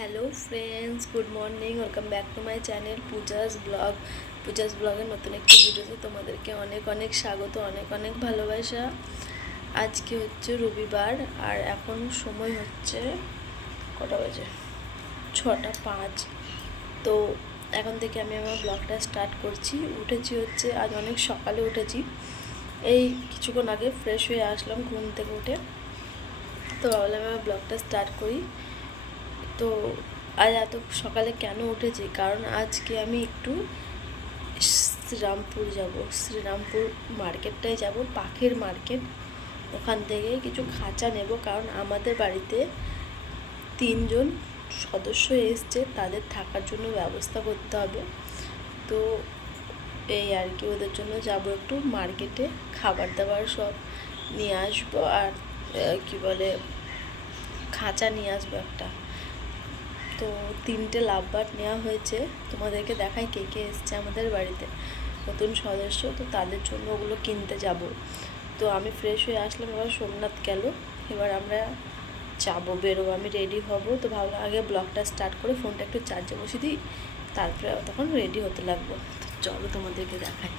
Hello friends, good morning. Welcome back to my channel Puja's ব্লগের নতুন একটি ভিডিওতে তোমাদেরকে অনেক অনেক স্বাগত, অনেক অনেক ভালোবাসা। আজকে হচ্ছে রবিবার আর এখন সময় হচ্ছে কটা বাজে? 6টা 5। তো এখন থেকে আমি আমার ব্লগটা স্টার্ট করছি। উঠেছি হচ্ছে আজ অনেক সকালে উঠেছি, এই কিছুক্ষণ আগে ফ্রেশ হয়ে আসলাম ঘুম থেকে উঠে। তো ভাবলাম আমার ব্লগটা স্টার্ট করি। তো আজ এত সকালে কেন উঠেছি, কারণ আজকে আমি একটু শ্রীরামপুর মার্কেটটায় যাব, পাখির মার্কেট। ওখান থেকে কিছু খাঁচা নেব, কারণ আমাদের বাড়িতে 3জন সদস্য এসছে, তাদের থাকার জন্য ব্যবস্থা করতে হবে। তো এই আর কি, ওদের জন্য যাব একটু মার্কেটে, খাবার দাবার সব নিয়ে আসবো। আর কি বলে, খাঁচা নিয়ে আসবো একটা। তো 3টে লাভবার্ড নেওয়া হয়েছে। তোমাদেরকে দেখাই কে কে এসছে আমাদের বাড়িতে, নতুন সদস্য। তো তাদের জন্য ওগুলো কিনতে যাব। তো আমি ফ্রেশ হয়ে আসলাম, এবার সোমনাথ গেল, এবার আমরা যাবো, বেরোবো। আমি রেডি হব। তো ভাবলাম আগে ব্লগটা স্টার্ট করে ফোনটা একটু চার্জে বসিয়ে দিই, তারপরে তখন রেডি হতে লাগবো। তো চলো তোমাদেরকে দেখাই।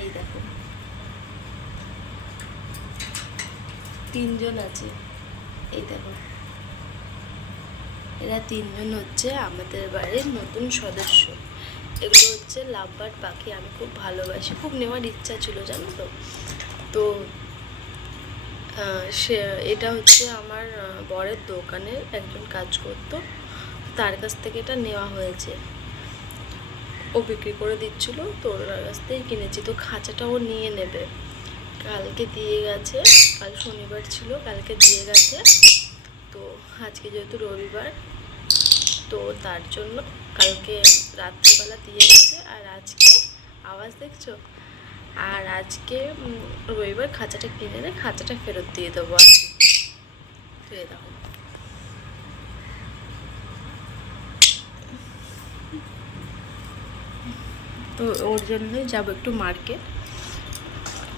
এই দেখো, 3জন আছে। এই দেখো, এরা 3জন হচ্ছে আমাদের বাড়ির নতুন সদস্য। এগুলো হচ্ছে লাভবার্ড পাখি। আমি খুব ভালোবাসি, খুব নেওয়ার ইচ্ছা ছিল, জানো তো। তো সে এটা হচ্ছে আমার বরের দোকানের একজন কাজ করতো, তার কাছ থেকে এটা নেওয়া হয়েছে। ও বিক্রি করে দিচ্ছিল, তো ওর কাছ থেকেই কিনেছি। তো খাঁচাটা ও নিয়ে নেবে, কালকে দিয়ে গেছে। কাল শনিবার ছিল, কালকে দিয়ে গেছে। তো আজকে যেহেতু রবিবার, তো তার জন্য কালকে রাত্রিবেলা দিয়ে গেছে। আর আজকে আওয়াজ দেখছো, আর আজকে রবিবার খাঁচাটা কিনে এনে খাঁচাটা ফেরত দিয়ে দেবো আর কি। তো এই দেখো, তো ওর জন্যই যাবো একটু মার্কেট,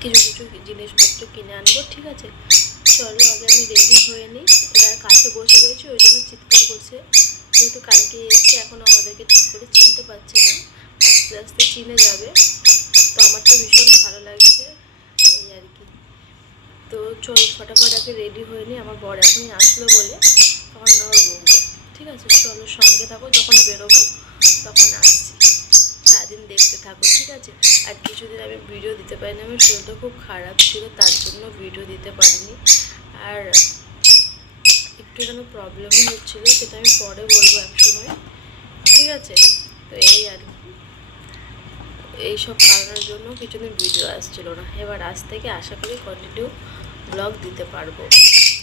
কিছু কিছু জিনিসপত্র কিনে আনবো, ঠিক আছে। চলো আগে আমি রেডি হয়ে নিই। এরা কাছে বসে রয়েছে, ওই জন্য চিৎকার করছে, যেহেতু কালকে এসছে, এখনও আমাদেরকে ঠিক করে চিনতে পারছে না, আস্তে আস্তে চিনে যাবে। তো আমার তো ভীষণ ভালো লাগছে, এই আর কি। তো চলো ফটাফট আগে রেডি হয়ে নিই, আমার বর এখনই আসলো বলে তখন ওর বলবো, ঠিক আছে। চলো সঙ্গে থাকো, যখন বেরোবো তখন আসছি, সারাদিন দেখতে থাকো, ঠিক আছে। আর কিছুদিন আমি ভিডিও দিতে পারিনি, আমার শরীরটা খুব খারাপ ছিল, তার জন্য ভিডিও দিতে পারিনি। আর একটু যেন প্রবলেমও হচ্ছিলো, সেটা আমি পরে বলবো একসময়, ঠিক আছে। তো এই আর কি, এইসব কারণের জন্য কিছুদিন ভিডিও আসছিলো না। এবার আজ থেকে আশা করি কন্টিনিউ ব্লগ দিতে পারবো,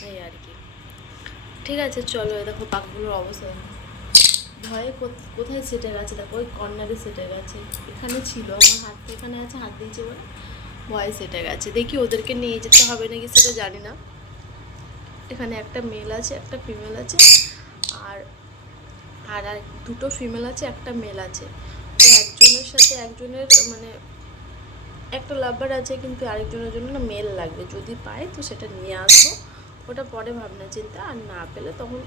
এই আর কি, ঠিক আছে। চলো, দেখো পাখিগুলোর অবস্থা দেখো, ভয়ে কোথায় সেটে গেছে, দেখো ওই কর্নারে সেটে গেছে। এখানে ছিল, আমার হাত এখানে আছে, হাত দিয়েছে বলে ভয়ে সেটে গেছে। দেখি ওদেরকে নিয়ে যেতে হবে নাকি সেটা জানি না। এখানে একটা মেল আছে, একটা ফিমেল আছে, আর আর আর 2টো ফিমেল আছে, একটা মেল আছে। তো একজনের সাথে একজনের মানে একটা লাভবার আছে, কিন্তু আরেকজনের জন্য না মেল লাগবে। যদি পাই তো সেটা নিয়ে আসবো, ওটা পরে ভাবনা চিন্তা। আর না পেলে তখন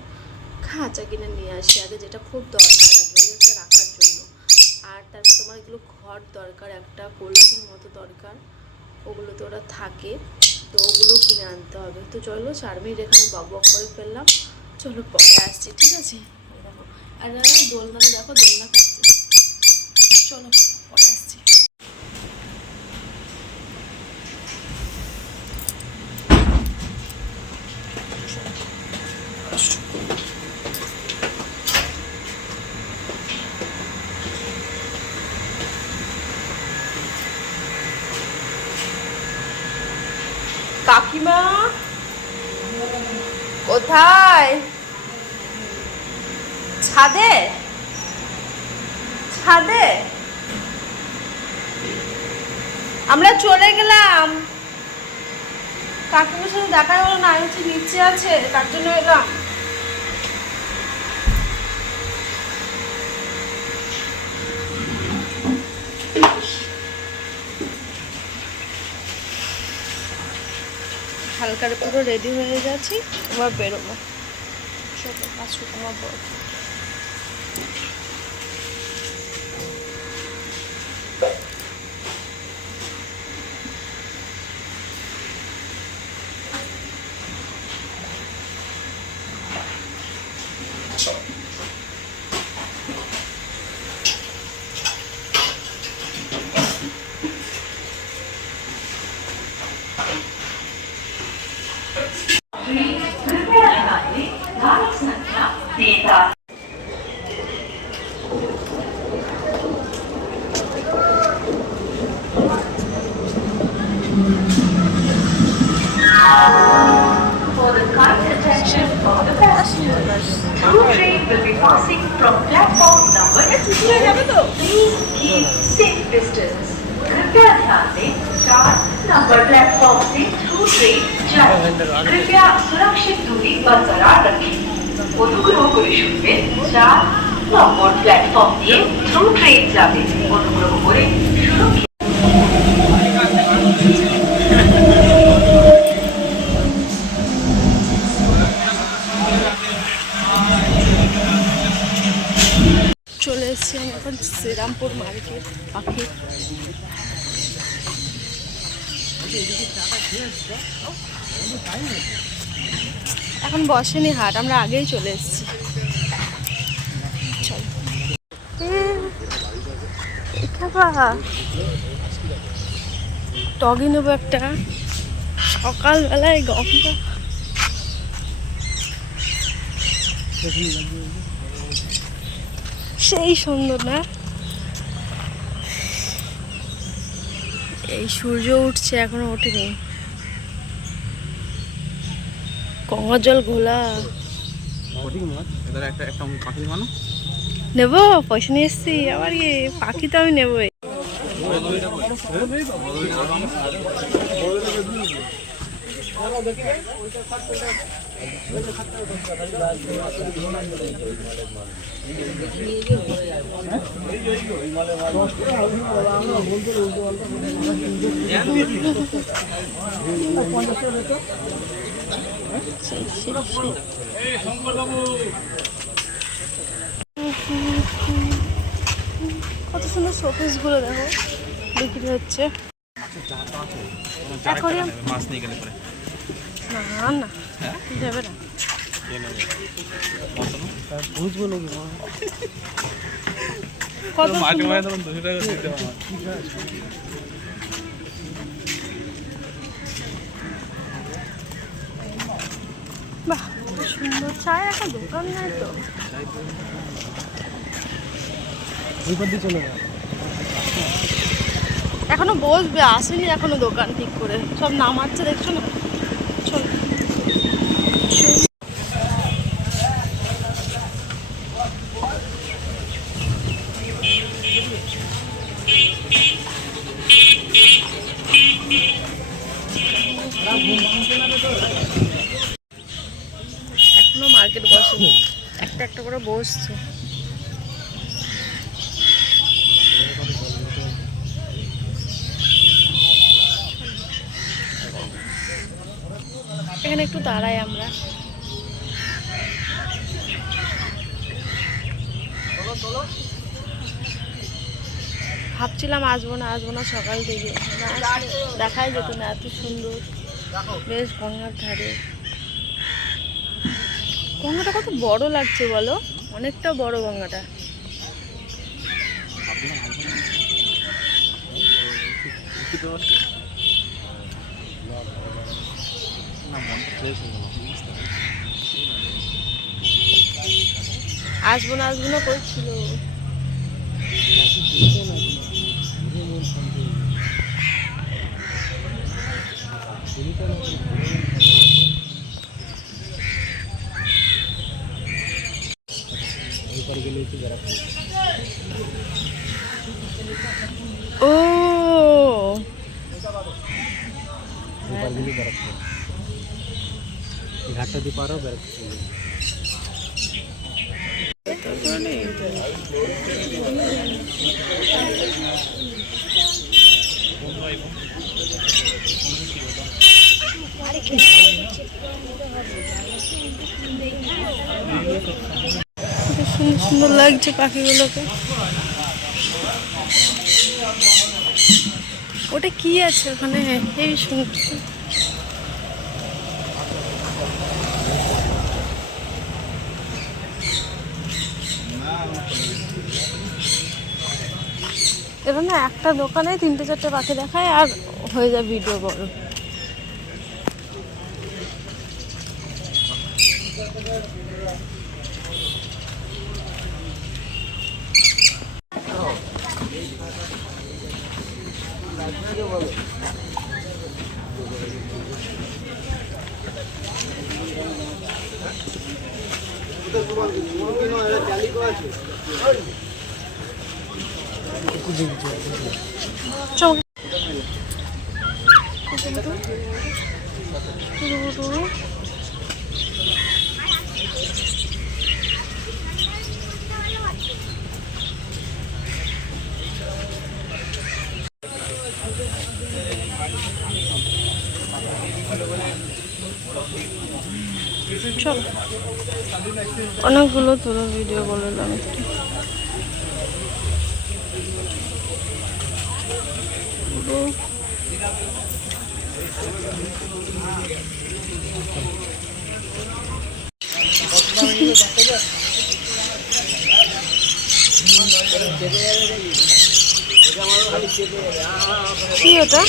খাঁচা কিনে নিয়ে আসি আগে, যেটা খুব দরকার আগে রাখার জন্য। আর তারপর তোমার এগুলো ঘর দরকার, একটা কোল্ড্রিঙ্ক মতো দরকার, ওগুলো তো ওরা থাকে, তো ওগুলো কিনে আনতে হবে। তো চলো 4 মিনিট এখানে বক বক করে ফেললাম, চলো পরে আসছি, ঠিক আছে। দেখো, আর দোলনা দেখো, দোলনা খাচ্ছে, চলো পরে আসছি। কাকিমা কোথায়? ছাদে, ছাদে আমরা চলে গেলাম। কাকিমার সাথে দেখা হলো না, আমি হচ্ছে নিচে আছে, তার জন্য এলাম। হালকার পুরো রেডি হয়ে যাচ্ছি, এবার বেরোবো। চলো আসুক আমার বর। Two train will be passing from platform number 2. Please keep safe distance. कृपया ध्यान दें 4 नंबर प्लेटफॉर्म से थ्रू ट्रेन जाएगी। कृपया सुरक्षित दूरी बरकरार रखें। অনুগ্রহ করে শুনবেন 4 নম্বর প্ল্যাটফর্ম দিয়ে থ্রু ট্রেন যাবে। অনুগ্রহ করে সুরক্ষিত চলে এসেছি আমি এখন শ্রীরামপুর মার্কেট পাখি। এখন বসেনি হাট, আমরা আগেই চলে এসেছি। টগি নেবো একটা, সকালবেলায় গন্ধ সেই সুন্দর না? এই সূর্য উঠছে, এখনো ওঠেনি। গঙ্গার জল ঘোলা নেবো, পয়সা নিয়ে এসছি। আবার ইয়ে পাখি তো আমি নেবো। কত সুন্দর শোপিস গুলো দেখো বিক্রি হচ্ছে। মাছ নিয়ে গেলে পরে না না যাবে না, বুঝবো নাকি কত মাঠে সুন্দর। মাঠে তখন 200 টাকা দিতে হবে। বাহ কত সুন্দর। চায়ের একটা দোকান নেই তো? এখনো বসবে, আসেনি এখনো দোকান ঠিক করে, সব নামাচ্ছে দেখছো না। চল এখনো মার্কেট বসেনি, একটা একটা করে বসছে। এখানে একটু দাঁড়াই আমরা। ভাবছিলাম আসবো না সকাল থেকে, দেখাই যেত না, এত সুন্দর বেশ গঙ্গার ধারে। গঙ্গাটা কত বড় লাগছে বলো, অনেকটা বড় গঙ্গাটা। আসবো না করছিল। ও ঘাটটা দিয়ে পারো বেরোতে আরে সুন্দর সুন্দর লাগছে পাখিগুলোকে। ওটা কি আছে ওখানে? এই সুন্দর। এবার না একটা দোকানে 3-4টে পাখি দেখায় আর হয়ে যায় ভিডিও বড়। চল অনেকগুলো তোর ভিডিও বললাম একটু। কি ওটা?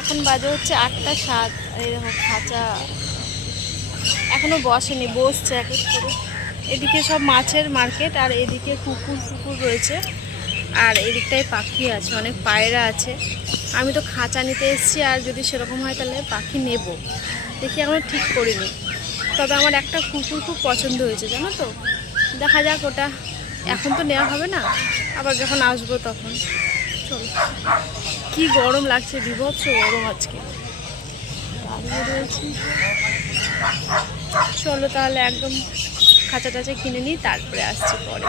এখন বাজে হচ্ছে 8টা 7। এই দেখো খাঁচা এখনো বসেনি, বসছে এক এক করে। এদিকে সব মাছের মার্কেট আর এদিকে কুকুর ফুকুর রয়েছে আর এদিকটায় পাখি আছে, অনেক পায়রা আছে। আমি তো খাঁচা নিতে এসেছি আর যদি সেরকম হয় তাহলে পাখি নেব, দেখি এখনো ঠিক করিনি। তবে আমার একটা কুকুর খুব পছন্দ হয়েছে জানো তো, দেখা যাক ওটা। এখন তো নেওয়া হবে না, আবার যখন আসবো তখন। চলো, কি গরম লাগছে, বিভৎস গরম আজকে দাঁড়িয়ে রয়েছি। চলো তাহলে একদম খাঁচা টাচা কিনে নিই, তারপরে আসছি পরে।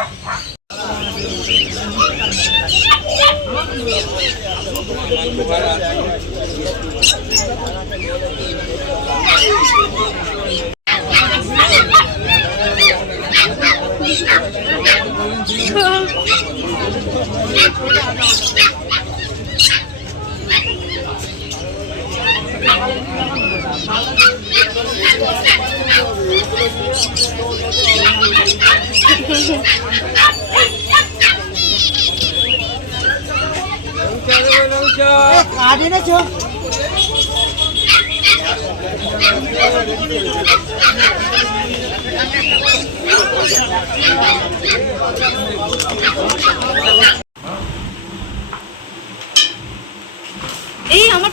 এই আমার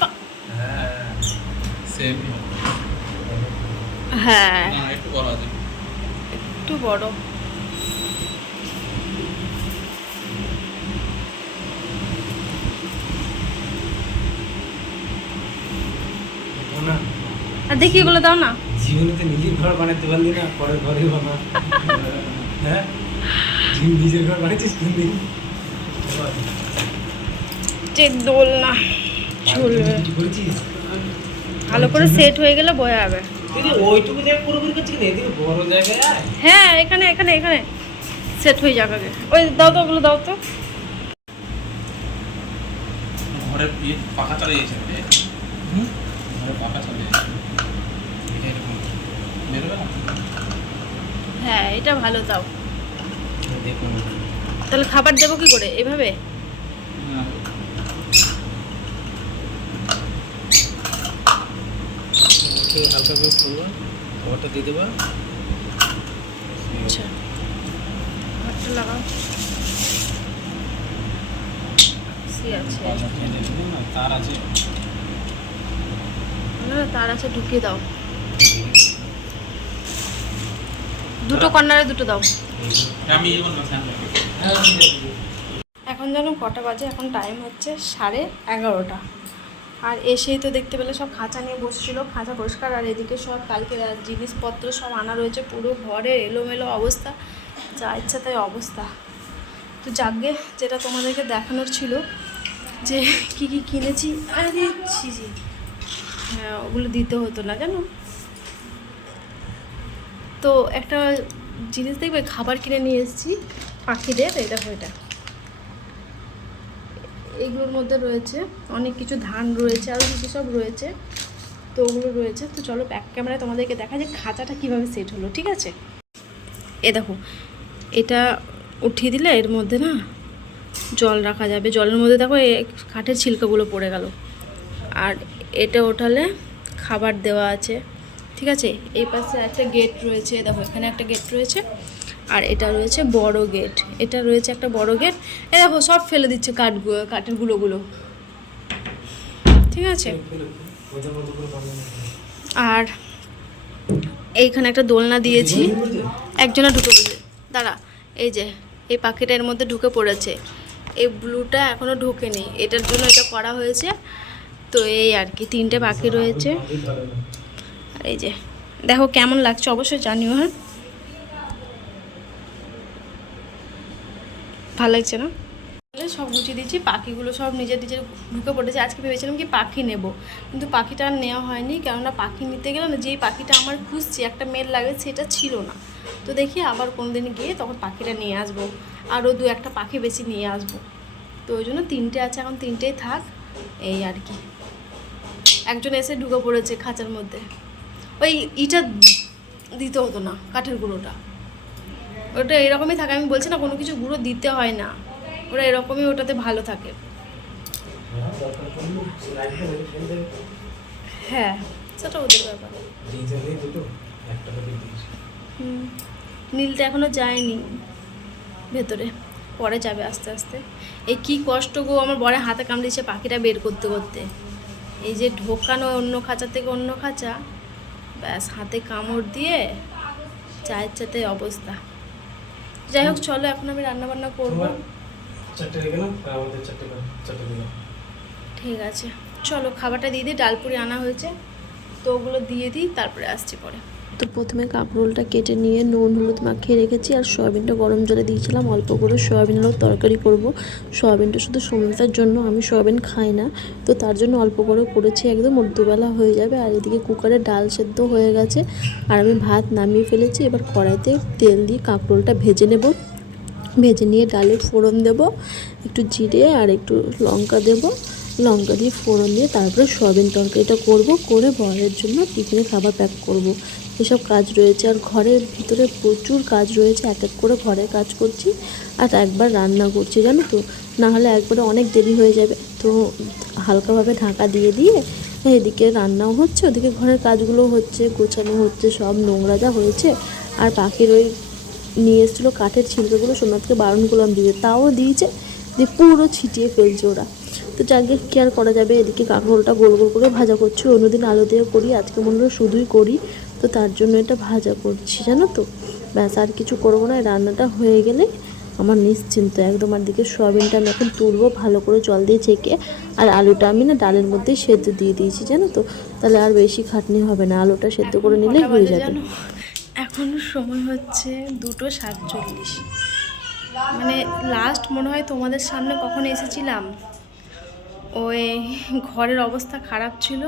সেম। হ্যাঁ না একটু বড় আছে। একটু বড়। আর দেখি এগুলো দাও না। জীবনে তো নিজের ঘর বানাতে পারলি না, পরের ঘরে বানা। হ্যাঁ, নিজের ঘর বানাচ্ছিস কোনদিন? যে দোল না ঝুলবে, করেছিস ভালো করে সেট হয়ে গেলে বয়ে যাবে। ওইটুকু জায়গা পুরোপুরি করছিস না, এদিকে বড় জায়গায় আয়। হ্যাঁ এখানে এখানে এখানে সেট হয়ে যাবে। ওই দাও তো, ওগুলো দাও তো। ঘরের পাখা চালিয়েছে। ঘরের পাখা চালিয়েছে। এটা এরকম বেরোবে না। হ্যাঁ এটা ভালো, দাও। দেখুন তাহলে খাবার দেবো কি করে এভাবে? হালকা করে করবো, খাবারটা দিয়ে দেবা। আচ্ছা হাতটা লাগাও। সি আছে তার আছে। না তার আছে, ঢুকিয়ে দাও। দুটো কর্নারে দুটো দাও। আমি এই বলবো স্যার। এখন যেন কটা বাজে, এখন টাইম হচ্ছে 11:30। আর এসেই তো দেখতে পেলে সব খাঁচা নিয়ে বসছিল, খাঁচা পরিষ্কার। আর এদিকে সব কালকে জিনিসপত্র সব আনা রয়েছে, পুরো ঘরে এলোমেলো অবস্থা, যা ইচ্ছা তাই অবস্থা। তো যাকগে, যেটা তোমাদেরকে দেখানোর ছিল যে কি কি কিনেছি। আরে ছিজি, হ্যাঁ ওগুলো দিতে হতো না জানো। তো একটা জিনিস দেখবে, খাবার কিনে নিয়ে এসেছি পাখিদের। এই দেখো, এটা এইগুলোর মধ্যে রয়েছে অনেক কিছু, ধান রয়েছে, আরও কিছু সব রয়েছে। তো ওগুলো রয়েছে। তো চলো ব্যাক ক্যামেরায় তোমাদেরকে দেখা যে খাঁচাটা কীভাবে সেট হলো, ঠিক আছে? এ দেখো, এটা উঠিয়ে দিলে এর মধ্যে না জল রাখা যাবে। জলের মধ্যে দেখো এই কাঠের ছিলকাগুলো পড়ে গেল। আর এটা ওঠালে খাবার দেওয়া আছে, ঠিক আছে? এই পাশে একটা গেট রয়েছে, দেখো এখানে একটা গেট রয়েছে। আর এটা রয়েছে বড় গেট, এটা রয়েছে একটা বড় গেট। এ দেখো সব ফেলে দিচ্ছে কাঠের গুলোগুলো, ঠিক আছে? আর এইখানে একটা দোলনা দিয়েছি, একজনে ঢুকে পড়েছে। দাঁড়া, এই যে এই পাখিটা এর মধ্যে ঢুকে পড়েছে। এই ব্লুটা এখনও ঢোকেনি, এটার জন্য এটা করা হয়েছে। তো এই আর কি, 3টে পাখি রয়েছে। আর এই যে দেখো কেমন লাগছে অবশ্যই জানিও। হ্যাঁ, ভালো লাগছে না? সব গুছিয়ে দিচ্ছি, পাখিগুলো সব নিজের ঢুকে পড়েছে। আজকে ভেবেছিলাম কি পাখি নেব, কিন্তু পাখিটা আর নেওয়া হয়নি। কেননা পাখি নিতে গেলে না, যেই পাখিটা আমার খুঁজছি একটা মেল লাগে, সেটা ছিল না। তো দেখি আবার কোনোদিন গিয়ে তখন পাখিটা নিয়ে আসবো, আরও 2-1টা পাখি বেশি নিয়ে আসবো। তো ওই জন্য 3টে আছে, এখন 3টেই থাক, এই আর কি। একজন এসে ঢুকে পড়েছে খাঁচার মধ্যে। ওই ইটা দিতে হতো না, কাঠের গুঁড়োটা, ওটা এরকমই থাকে। আমি বলছি না, কোনো কিছু গুঁড়ো দিতে হয় না, ওরা এরকমই ওটাতে ভালো থাকে। হ্যাঁ, সেটা ওদের ব্যাপার। নীলটা এখনো যায়নি ভেতরে, পরে যাবে আস্তে আস্তে। এই কি কষ্ট গো, আমার বড় হাতে কামড়িয়েছে পাখিটা বের করতে করতে। এই যে ঢোকানো অন্য খাঁচা থেকে অন্য খাঁচা, ব্যাস হাতে কামড় দিয়ে চায়ের চাতে অবস্থা। যাই হোক, চলো এখন আমি রান্নাবান্না করবো। ঠিক আছে, চলো খাবারটা দিয়ে দিই। ডালপুরি আনা হয়েছে, তো ওগুলো দিয়ে দিই, তারপরে আসছি পরে। তো প্রথমে কাঁকরোলটা কেটে নিয়ে নুন হলুদ মাখিয়ে রেখেছি। আর সয়াবিনটা গরম জলে দিয়েছিলাম অল্প করে। সয়াবিন আলুর তরকারি করব। সয়াবিনটা শুধু সন্ধ্যার জন্য, আমি সয়াবিন খাই না, তো তার জন্য অল্প করে করেছি, একদম দুবেলা হয়ে যাবে। আর এদিকে কুকারে ডাল সেদ্ধ হয়ে গেছে, আর আমি ভাত নামিয়ে ফেলেছি। এবার কড়াইতে তেল দিয়ে কাঁকরোলটা ভেজে নেব। ভেজে নিয়ে ডালে ফোড়ন দেব, একটু জিরে আর একটু লঙ্কা দেব। লঙ্কা দিয়ে ফোড়ন দিয়ে তারপরে সয়াবিন তরকারিটা করব, করে বরের জন্য টিফিনে খাবার প্যাক করব। এসব কাজ রয়েছে। আর ঘরের ভিতরে প্রচুর কাজ রয়েছে, এক এক করে ঘরের কাজ করছি আর একবার রান্না করছি, জানো তো, না হলে একবারে অনেক দেরি হয়ে যাবে। তো হালকাভাবে ঢাকা দিয়ে দিয়ে এদিকে রান্নাও হচ্ছে, ওদিকে ঘরের কাজগুলো হচ্ছে, গোছানো হচ্ছে, সব নোংরা যা হয়েছে। আর পাখির ওই নিয়ে এসেছিলো কাঠের ছিলকাগুলো, সোমনাথকে বারণ করলাম দিতে, তাও দিয়েছে, দিয়ে পুরো ছিটিয়ে ফেলছে ওরা। তো যাকে কি আর করা যাবে। এদিকে কাঁকরোলটা গোল গোল করে ভাজা করছি, অন্যদিন আলু দিয়ে করি, আজকে মনে হলো শুধুই করি, তো তার জন্য এটা ভাজা করছি, জানো তো। ব্যাস আর কিছু করবো না, রান্নাটা হয়ে গেলে আমার নিশ্চিন্ত একদম। আর দিকে সয়াবিনটা আমি এখন তুলবো ভালো করে জল দিয়ে ছেঁকে। আর আলুটা আমি না ডালের মধ্যেই সেদ্ধ দিয়ে দিয়েছি, জানো তো, তাহলে আর বেশি খাটনি হবে না, আলুটা সেদ্ধ করে নিলেই হয়ে যাবে। এখন সময় হচ্ছে 2:47। মানে লাস্ট মনে হয় তোমাদের সামনে কখন এসেছিলাম, ওই ঘরের অবস্থা খারাপ ছিল,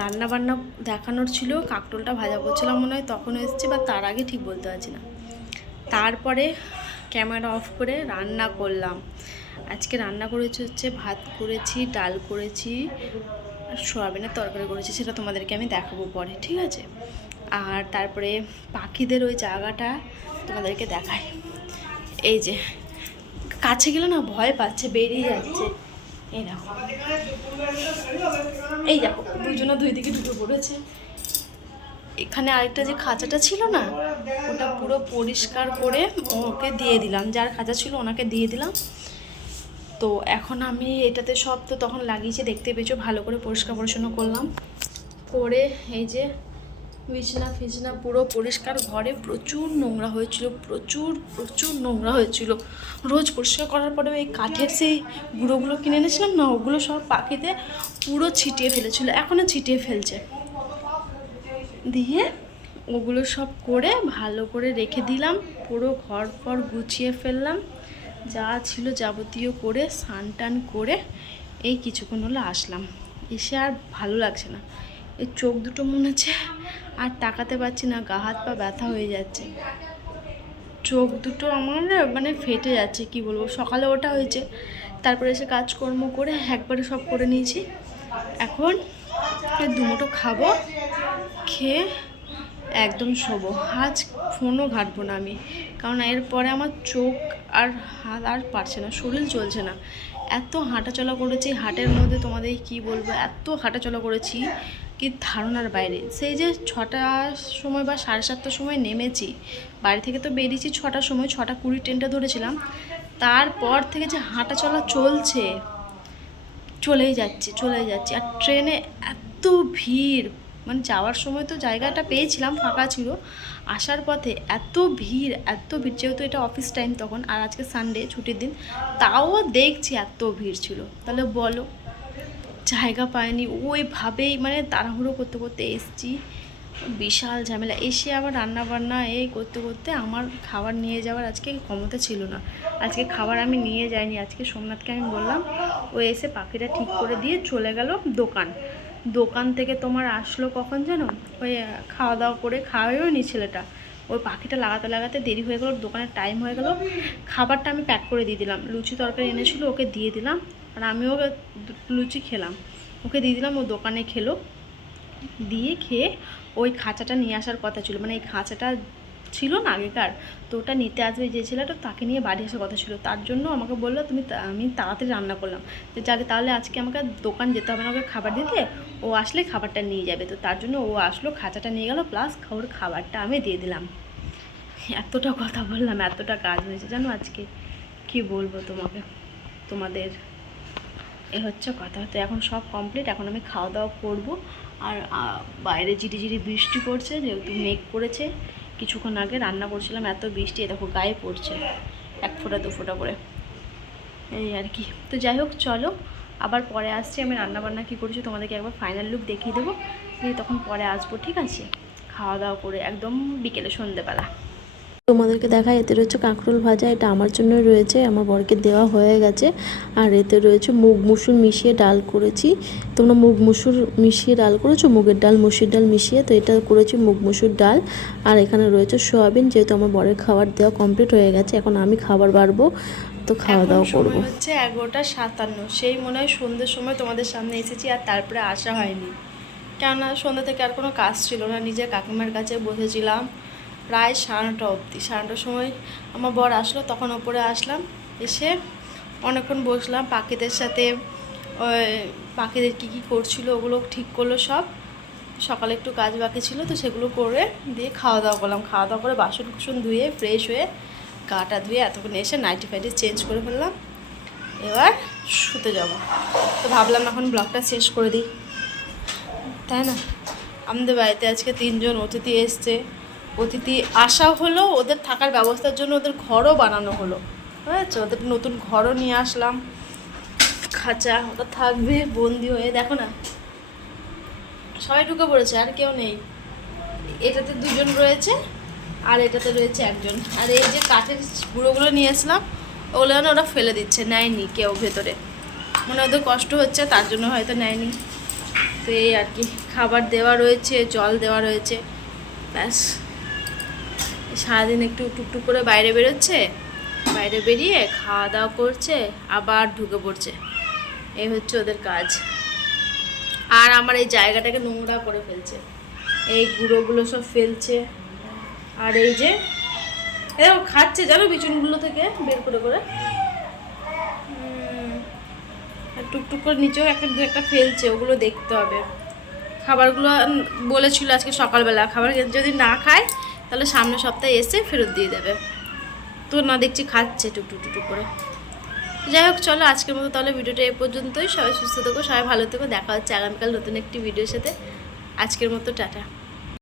রান্না বান্না দেখানোর ছিল, কাঁকরোলটা ভাজা করছিলাম মনে হয় তখন এসেছি, বা তার আগে ঠিক বলতে পারছি না। তারপরে ক্যামেরা অফ করে রান্না করলাম। আজকে রান্না করেছি হচ্ছে ভাত করেছি, ডাল করেছি, সয়াবিনের তরকারি করেছি, সেটা তোমাদেরকে আমি দেখাবো পরে, ঠিক আছে? আর তারপরে পাখিদের ওই জায়গাটা তোমাদেরকে দেখাই। এই যে কাছে গেলে না ভয় পাচ্ছে, বেরিয়ে যাচ্ছে। এই দেখো, এই দেখো দুজনে দুই দিকে ঢুকে পড়েছে। এখানে আরেকটা যে খাঁচাটা ছিল না, ওটা পুরো পরিষ্কার করে ওকে দিয়ে দিলাম, যার খাঁচা ছিল ওনাকে দিয়ে দিলাম। তো এখন আমি এটাতে সব তো তখন লাগিয়েছি, দেখতে পেয়েছো, ভালো করে পরিষ্কার পরিচ্ছন্ন করলাম, করে এই যে বিছনা ফিছনা পুরো পরিষ্কার। ঘরে প্রচুর নোংরা হয়েছিল, প্রচুর নোংরা হয়েছিল। রোজ পরিষ্কার করার পরে এই কাঠের সেই গুঁড়োগুলো কিনে এনেছিলাম না, ওগুলো সব পাখিতে পুরো ছিটিয়ে ফেলেছিল, এখনও ছিটিয়ে ফেলছে। দিয়ে ওগুলো সব করে ভালো করে রেখে দিলাম, পুরো ঘর ফর গুছিয়ে ফেললাম, যা ছিল যাবতীয় করে স্নান টান করে এই কিছুক্ষণ হলো আসলাম। এসে আর ভালো লাগছে না, এই চোখ দুটো মনে হচ্ছে আর তাকাতে পারছি না, গা হাত পা ব্যথা হয়ে যাচ্ছে, চোখ দুটো আমার মানে ফেটে যাচ্ছে, কি বলবো। সকালে ওটা হয়েছে, তারপরে এসে কাজকর্ম করে একবারে সব করে নিয়েছি। এখন দুমুটো খাবো, খেয়ে একদম শোবো। আজ ফোনও ঘাঁটবো না আমি, কারণ এরপরে আমার চোখ আর হাত আর পারছে না, শরীর চলছে না। এত হাঁটাচলা করেছি হাটের মধ্যে, তোমাদের কি বলবো, এত হাঁটাচলা করেছি কি ধারণার বাইরে। সেই যে 6টার সময় বা 7:30টার সময় নেমেছি বাড়ি থেকে, তো বেরিয়েছি 6টার সময়, 6:20 ট্রেনটা ধরেছিলাম। তারপর থেকে যে হাঁটাচলা চলছে, চলেই যাচ্ছে। আর ট্রেনে এত ভিড়, মানে যাওয়ার সময় তো জায়গাটা পেয়েছিলাম, ফাঁকা ছিল, আসার পথে এত ভিড়, যেহেতু এটা অফিস টাইম তখন, আর আজকে সানডে ছুটির দিন, তাও দেখছি এত ভিড় ছিল। তাহলে বলো, জায়গা পাইনি, ওইভাবেই মানে তাড়াহুড়ো করতে করতে এসছি, বিশাল ঝামেলা। এসে আবার রান্না বান্না এই করতে করতে আমার খাবার নিয়ে যাওয়ার আজকে ক্ষমতা ছিল না। আজকে খাবার আমি নিয়ে যাইনি। আজকে সোমনাথকে আমি বললাম, ও এসে পাখিটা ঠিক করে দিয়ে চলে গেল দোকান থেকে। তোমার আসলো কখন জানো, ওই খাওয়া দাওয়া করে, খাওয়াইও নি ছেলেটা, ওই পাখিটা লাগাতে লাগাতে দেরি হয়ে গেলো, দোকানের টাইম হয়ে গেল। খাবারটা আমি প্যাক করে দিয়ে দিলাম, লুচি তরকারি এনেছিল, ওকে দিয়ে দিলাম, আর আমিও লুচি খেলাম, ওকে দিয়ে দিলাম, ও দোকানে খেলো। দিয়ে খেয়ে ওই খাঁচাটা নিয়ে আসার কথা ছিল, মানে এই খাঁচাটা ছিল না আগেকার, তো ওটা নিতে আসবে যে ছেলেটা, তাকে নিয়ে বাড়ি আসার কথা ছিল। তার জন্য আমাকে বললো আমি তাড়াতাড়ি রান্না করলাম যে যাকে, তাহলে আজকে আমাকে দোকান যেতে হবে না ওকে খাবার দিতে, ও আসলে খাবারটা নিয়ে যাবে। তো তার জন্য ও আসলো, খাঁচাটা নিয়ে গেল, প্লাস ওর খাবারটা আমি দিয়ে দিলাম। এতটা কথা বললাম, এতটা কাজ হয়েছে জানো আজকে, কি বলবো তোমাদের। এ হচ্ছে কথা। তো এখন সব কমপ্লিট, এখন আমি খাওয়া দাওয়া করবো। আর বাইরে ঝিরিঝিরি বৃষ্টি পড়ছে, যেহেতু মেঘ করেছে। কিছুক্ষণ আগে রান্না করছিলাম, এত বৃষ্টি দেখো গায়ে পড়ছে, 1 ফোঁটা 2 ফোঁটা করে, এই আর কি। তো যাই হোক, চলো আবার পরে আসছি, আমি রান্নাবান্না কী করছি তোমাদেরকে একবার ফাইনাল লুক দেখিয়ে দেবো, দিয়ে তখন পরে আসবো, ঠিক আছে? খাওয়া দাওয়া করে একদম বিকেলে, সন্ধ্যেবেলা তোমাদেরকে দেখা। এতে রয়েছে কাঁকরোল ভাজা, এটা আমার জন্য রয়েছে, আমার বরকে দেওয়া হয়ে গেছে। আর এতে রয়েছে মুগ মুসুর মিশিয়ে ডাল করেছি। তোমরা মুগ মুসুর মিশিয়ে ডাল করেছো, মুগের ডাল মুসুর ডাল মিশিয়ে, তো এটা করেছি মুগ মুসুর ডাল। আর এখানে রয়েছে সয়াবিন, যেহেতু আমার বরের খাবার দেওয়া কমপ্লিট হয়ে গেছে, এখন আমি খাবার বাড়বো, তো খাওয়া দাওয়া করবো। হচ্ছে 11:57, সেই মনে হয় সন্ধ্যের সময় তোমাদের সামনে এসেছি, আর তারপরে আসা হয়নি, কেননা সন্ধ্যা থেকে আর কোনো কাজ ছিল না। নিজের কাকিমার কাছে বসেছিলাম প্রায় 9:30 অবধি। 9:30 সময় আমার বর আসলো, তখন ওপরে আসলাম, এসে অনেকক্ষণ বসলাম পাখিদের সাথে। ওই পাখিদের কী করছিল ওগুলো ঠিক করলো সব। সকালে একটু কাজ বাকি ছিল, তো সেগুলো করে দিয়ে খাওয়া দাওয়া করলাম। খাওয়া দাওয়া করে বাসন কুসন ধুয়ে ফ্রেশ হয়ে গাটা ধুয়ে এতক্ষণ এসে নাইটি ফাইটি চেঞ্জ করে ফেললাম, এবার শুতে যাব। তো ভাবলাম এখন ব্লগটা শেষ করে দিই, তাই না? আমাদের বাড়িতে আজকে 3 জন অতিথি এসছে। অতিথি আসা হলো, ওদের থাকার ব্যবস্থার জন্য ওদের ঘরও বানানো হলো, বুঝেছো? ওদের নতুন ঘরও নিয়ে আসলাম, খাঁচা, ওটা থাকবে বন্দি হয়ে। দেখো না, সবাই ঢুকে পড়েছে, আর কেউ নেই। এটাতে 2 জন রয়েছে, আর এটাতে রয়েছে 1 জন। আর এই যে কাঠের গুঁড়োগুলো নিয়ে আসলাম, ওগুলো ওরা ফেলে দিচ্ছে, নেয়নি কেউ ভেতরে, মানে ওদের কষ্ট হচ্ছে, তার জন্য হয়তো নেয়নি। তো এই আর কি, খাবার দেওয়া রয়েছে, জল দেওয়া রয়েছে, ব্যাস। সারাদিন একটু টুকটুক করে বাইরে বেরোচ্ছে, বাইরে বেরিয়ে খাওয়া দাওয়া করছে, আবার ঢুকে পড়ছে, এই হচ্ছে ওদের কাজ। আর আমার এই জায়গাটাকে নোংরা করে ফেলছে, এই গুঁড়োগুলো সব ফেলছে। আর এই যে এরকম খাচ্ছে জানো, বিচুনগুলো থেকে বের করে করে টুকটুক করে নিচেও একটা ফেলছে, ওগুলো দেখতে হবে। খাবারগুলো বলেছিল আজকে সকালবেলা, খাবার যদি না খায় তাহলে সামনের সপ্তাহে এসে ফেরত দিয়ে দেবে। তো না, দেখছি খাচ্ছে টুকটুক করে। যাই হোক, চলো আজকের মতো তাহলে ভিডিওটা এই পর্যন্তই। সবাই সুস্থ থেকো, সবাই ভালো থেকো, দেখা হচ্ছে আগামীকাল নতুন একটি ভিডিওর সাথে। আজকের মতো টাটা।